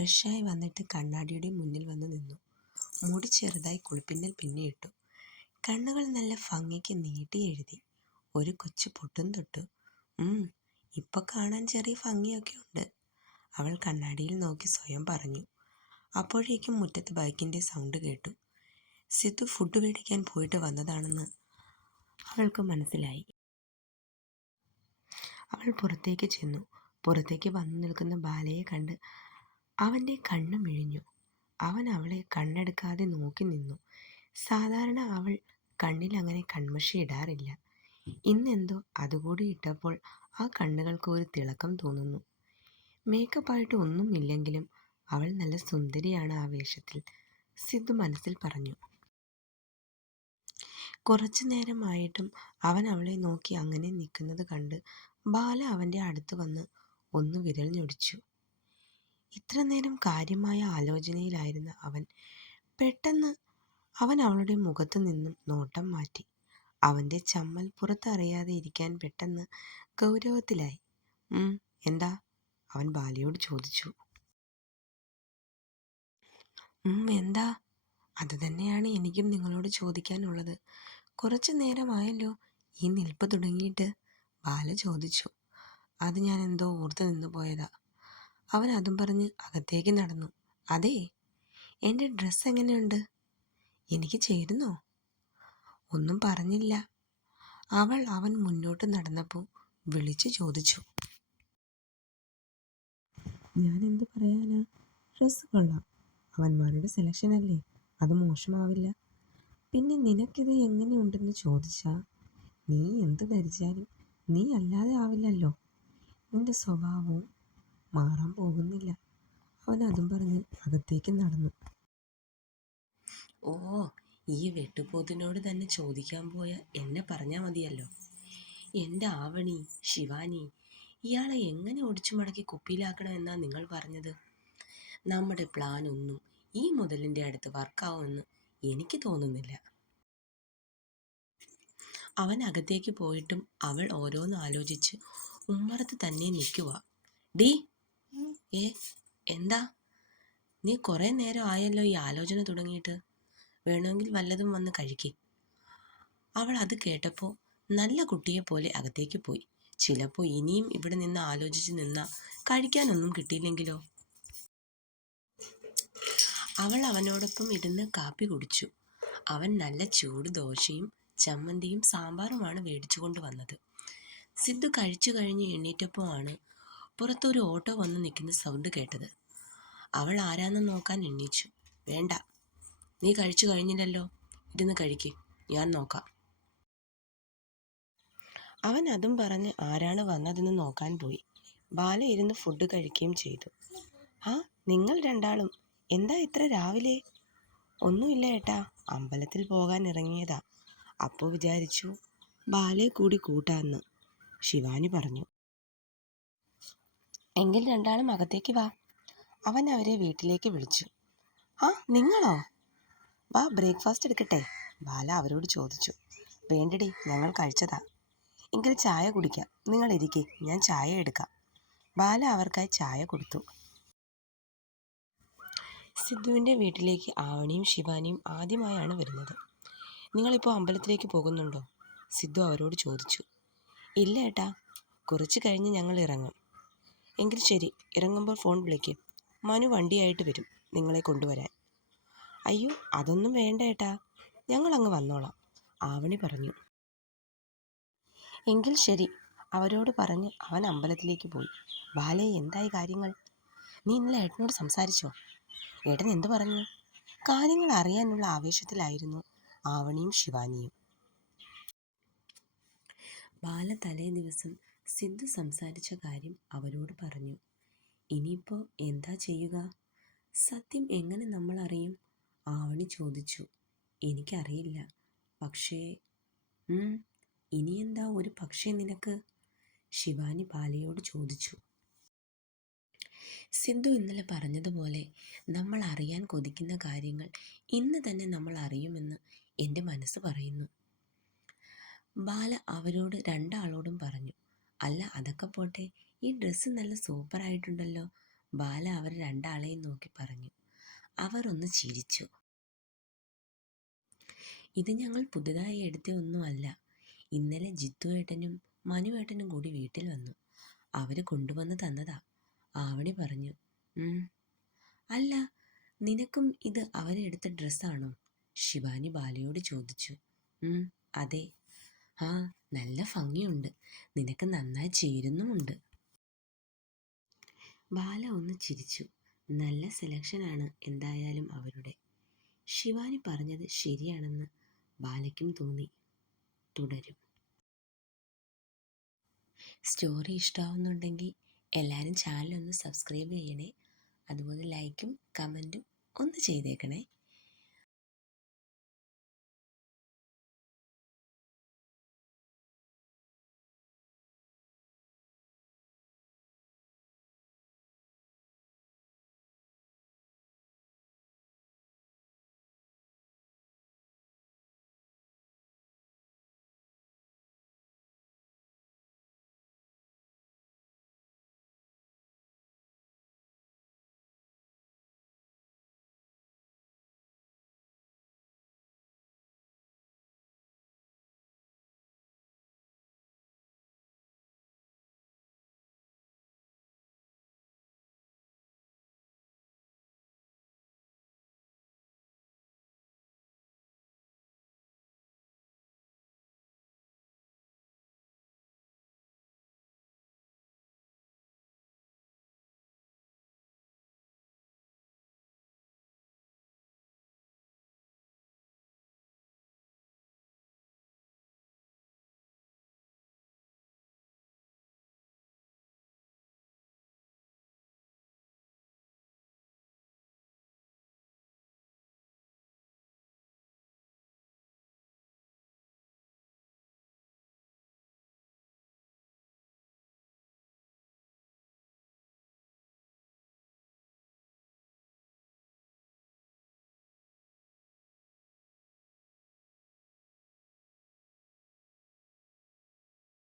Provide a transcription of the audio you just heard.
ഫ്രഷായി വന്നിട്ട് കണ്ണാടിയുടെ മുന്നിൽ വന്ന് നിന്നു. മുടി ചെറുതായി കുളിപ്പിന്നൽ പിന്നിയിട്ടു. കണ്ണുകൾ നല്ല ഭംഗിക്ക് നീട്ടി എഴുതി. ഒരു കൊച്ചു പൊട്ടും തൊട്ടു. ഇപ്പൊ കാണാൻ ചെറിയ ഭംഗിയൊക്കെ ഉണ്ട്, അവൾ കണ്ണാടിയിൽ നോക്കി സ്വയം പറഞ്ഞു. അപ്പോഴേക്കും മുറ്റത്ത് ബൈക്കിൻ്റെ സൗണ്ട് കേട്ടു. സിദ്ധു ഫുഡ് മേടിക്കാൻ പോയിട്ട് വന്നതാണെന്ന് അവൾക്ക് മനസ്സിലായി. അവൾ പുറത്തേക്ക് ചെന്നു. പുറത്തേക്ക് വന്നു നിൽക്കുന്ന ബാലയെ കണ്ട് അവൻ്റെ കണ്ണ് മിഴിഞ്ഞു. അവൻ അവളെ കണ്ണെടുക്കാതെ നോക്കി നിന്നു. സാധാരണ അവൾ കണ്ണിൽ അങ്ങനെ കൺമഷി ഇടാറില്ല. ഇന്നെന്തോ അതുകൂടി ഇട്ടപ്പോൾ ആ കണ്ണുകൾക്ക് ഒരു തിളക്കം തോന്നുന്നു. മേക്കപ്പായിട്ട് ഒന്നും ഇല്ലെങ്കിലും അവൾ നല്ല സുന്ദരിയാണ് ആ വേഷത്തിൽ, സിദ്ധു മനസ്സിൽ പറഞ്ഞു. കുറച്ചു നേരമായിട്ടും അവൻ അവളെ നോക്കി അങ്ങനെ നിൽക്കുന്നത് കണ്ട് ബാല അവൻ്റെ അടുത്ത് വന്ന് ഒന്ന് വിരൽ ഞൊടിച്ചു. ഇത്ര നേരം കാര്യമായ ആലോചനയിലായിരുന്ന അവൻ പെട്ടെന്ന് അവളുടെ മുഖത്തു നിന്നും നോട്ടം മാറ്റി. അവൻ്റെ ചമ്മൽ പുറത്തറിയാതെ ഇരിക്കാൻ പെട്ടെന്ന് ഗൗരവത്തിലായി. എന്താ, അവൻ ബാലയോട് ചോദിച്ചു. എന്താ, അത് തന്നെയാണ് എനിക്കും നിങ്ങളോട് ചോദിക്കാനുള്ളത്. കുറച്ചു നേരമായല്ലോ ഈ നിൽപ്പ് തുടങ്ങിയിട്ട്, ബാല ചോദിച്ചു. അത് ഞാൻ എന്തോ ഓർത്ത് നിന്നു പോയതാ, അവൻ അതും പറഞ്ഞ് അകത്തേക്ക് നടന്നു. അതേ, എൻ്റെ ഡ്രസ്സ് എങ്ങനെയുണ്ട്? എനിക്ക് ചേരുന്നോ? ഒന്നും പറഞ്ഞില്ല അവൻ മുന്നോട്ട് നടന്നപ്പോൾ വിളിച്ചു ചോദിച്ചു. ഞാൻ എന്ത് പറയാനാ, ഡ്രസ്സ് കൊള്ളാം, അവന്മാരുടെ സെലക്ഷൻ അല്ലേ, അത് മോശമാവില്ല. പിന്നെ നിനക്കിത് എങ്ങനെയുണ്ടെന്ന് ചോദിച്ചാ, നീ എന്ത് ധരിച്ചാലും നീ അല്ലാതെ ആവില്ലല്ലോ, നിന്റെ സ്വഭാവവും മാറാൻ പോകുന്നില്ല, അവൻ അതും പറഞ്ഞ് അകത്തേക്ക് നടന്നു. ഓ, ഈ വെട്ടുപോത്തിനോട് തന്നെ ചോദിക്കാൻ പോയ എന്നെ പറഞ്ഞാൽ മതിയല്ലോ. എൻ്റെ ആവണി, ശിവാനി, ഇയാളെ എങ്ങനെ ഒടിച്ചു മടക്കി കുപ്പിയിലാക്കണമെന്നാ നിങ്ങൾ പറഞ്ഞത്? നമ്മുടെ പ്ലാൻ ഒന്നും ഈ മുതലിൻ്റെ അടുത്ത് വർക്കാവുമെന്ന് എനിക്ക് തോന്നുന്നില്ല. അവൻ അകത്തേക്ക് പോയിട്ടും അവൾ ഓരോന്ന് ആലോചിച്ച് ഉമ്മറത്ത് തന്നെ നിൽക്കുക. ഡീ, എന്താ? നീ കുറേ നേരം ആയല്ലോ ഈ ആലോചന തുടങ്ങിയിട്ട്, വേണമെങ്കിൽ വല്ലതും വന്ന് കഴിക്കേ. അവൾ അത് കേട്ടപ്പോൾ നല്ല കുട്ടിയെപ്പോലെ അകത്തേക്ക് പോയി. ചിലപ്പോൾ ഇനിയും ഇവിടെ നിന്ന് ആലോചിച്ച് നിന്നാ കഴിക്കാനൊന്നും കിട്ടിയില്ലെങ്കിലോ. അവൾ അവനോടൊപ്പം ഇരുന്ന് കാപ്പി കുടിച്ചു. അവൻ നല്ല ചൂട് ദോശയും ചമ്മന്തിയും സാമ്പാറുമാണ് മേടിച്ചു കൊണ്ട് വന്നത്. സിദ്ധു കഴിച്ചു കഴിഞ്ഞ് എണ്ണീറ്റപ്പോൾ ആണ് പുറത്തൊരു ഓട്ടോ വന്ന് നിൽക്കുന്ന സൗണ്ട് കേട്ടത്. അവൾ ആരാന്ന് നോക്കാൻ എണ്ണീച്ചു. വേണ്ട, നീ കഴിച്ചു കഴിഞ്ഞില്ലല്ലോ, ഇരുന്ന് കഴിക്ക്, ഞാൻ നോക്കാം. അവൻ അതും പറഞ്ഞ് ആരാണ് വന്നതെന്ന് നോക്കാൻ പോയി. ബാല ഇരുന്ന് ഫുഡ് കഴിക്കുകയും ചെയ്തു. നിങ്ങൾ രണ്ടാളും എന്താ ഇത്ര രാവിലെ? ഒന്നുമില്ല ഏട്ടാ, അമ്പലത്തിൽ പോകാൻ ഇറങ്ങിയതാ, അപ്പോൾ വിചാരിച്ചു ബാലയെ കൂടി കൂട്ടാന്ന്, ശിവാനി പറഞ്ഞു. എങ്കിൽ രണ്ടാളും അകത്തേക്ക് വാ, അവൻ അവരെ വീട്ടിലേക്ക് വിളിച്ചു. നിങ്ങളോ? വാ, ബ്രേക്ക്ഫാസ്റ്റ് എടുക്കട്ടെ, ബാല അവരോട് ചോദിച്ചു. വേണ്ടടി, ഞങ്ങൾ കഴിച്ചതാ. എങ്കിൽ ചായ കുടിക്കാം, നിങ്ങൾ ഇരിക്കേ, ഞാൻ ചായ എടുക്കാം. ബാല അവർക്കായി ചായ കൊടുത്തു. സിദ്ധുവിൻ്റെ വീട്ടിലേക്ക് ആവണിയും ശിവാനിയും ആദ്യമായാണ് വരുന്നത്. നിങ്ങളിപ്പോൾ അമ്പലത്തിലേക്ക് പോകുന്നുണ്ടോ? സിദ്ധു അവരോട് ചോദിച്ചു. ഇല്ല ഏട്ടാ, കുറച്ച് കഴിഞ്ഞ് ഞങ്ങൾ ഇറങ്ങും. എങ്കിൽ ശരി, ഇറങ്ങുമ്പോൾ ഫോൺ വിളിക്കും, മനു വണ്ടിയായിട്ട് വരും നിങ്ങളെ കൊണ്ടുവരാൻ. അയ്യോ, അതൊന്നും വേണ്ട ഏട്ടാ, ഞങ്ങൾ അങ്ങ് വന്നോളാം, ആവണി പറഞ്ഞു. എങ്കിൽ ശരി, അവരോട് പറഞ്ഞ് അവൻ അമ്പലത്തിലേക്ക് പോയി. ബാലേ, എന്തായി കാര്യങ്ങൾ? നീ ഇന്നലെ ഏട്ടനോട് സംസാരിച്ചോ? ഏട്ടൻ എന്തു പറഞ്ഞു? കാര്യങ്ങൾ അറിയാനുള്ള ആവേശത്തിലായിരുന്നു ആവണിയും ശിവാനിയും. ബാല തലേ ദിവസം സിദ്ധു സംസാരിച്ച കാര്യം അവരോട് പറഞ്ഞു. ഇനിയിപ്പോൾ എന്താ ചെയ്യുക? സത്യം എങ്ങനെ നമ്മൾ അറിയും? ആവണി ചോദിച്ചു. എനിക്കറിയില്ല, പക്ഷേ ഇനിയെന്താ ഒരു പക്ഷേ നിനക്ക്? ശിവാനി ബാലയോട് ചോദിച്ചു. സിദ്ധു ഇന്നലെ പറഞ്ഞതുപോലെ നമ്മൾ അറിയാൻ കൊതിക്കുന്ന കാര്യങ്ങൾ ഇന്ന് തന്നെ നമ്മൾ അറിയുമെന്ന് എൻ്റെ മനസ്സ് പറയുന്നു. ബാല അവരോട് രണ്ടാളോടും പറഞ്ഞു. അല്ല, അതൊക്കെ പോട്ടെ, ഈ ഡ്രസ്സ് നല്ല സൂപ്പറായിട്ടുണ്ടല്ലോ, ബാല അവർ രണ്ടാളെയും നോക്കി പറഞ്ഞു. അവർ ഒന്ന് ചിരിച്ചു. ഇത് ഞങ്ങൾ പുതുതായി എടുത്ത ഒന്നുമല്ല. ഇന്നലെ ജിത്തുവേട്ടനും മനുവേട്ടനും കൂടി വീട്ടിൽ വന്നു. അവര് കൊണ്ടുവന്ന് തന്നതാ, ആവണി പറഞ്ഞു. അല്ല, നിനക്കും ഇത് അവരെടുത്ത ഡ്രസ്സാണോ? ശിവാനി ബാലയോട് ചോദിച്ചു. അതെ. ആ, നല്ല ഭംഗിയുണ്ട്, നിനക്ക് നന്നായി ചേരുന്നുമുണ്ട്. ബാല ഒന്ന് ചിരിച്ചു. നല്ല സെലക്ഷനാണ് എന്തായാലും അവരുടെ. ശിവാനി പറഞ്ഞത് ശരിയാണെന്ന് ബാലയ്ക്കും തോന്നി. തുടരും. സ്റ്റോറി ഇഷ്ടമാവുന്നുണ്ടെങ്കിൽ എല്ലാവരും ചാനലൊന്ന് സബ്സ്ക്രൈബ് ചെയ്യണേ. അതുപോലെ ലൈക്കും കമൻറ്റും ഒന്ന് ചെയ്തേക്കണേ.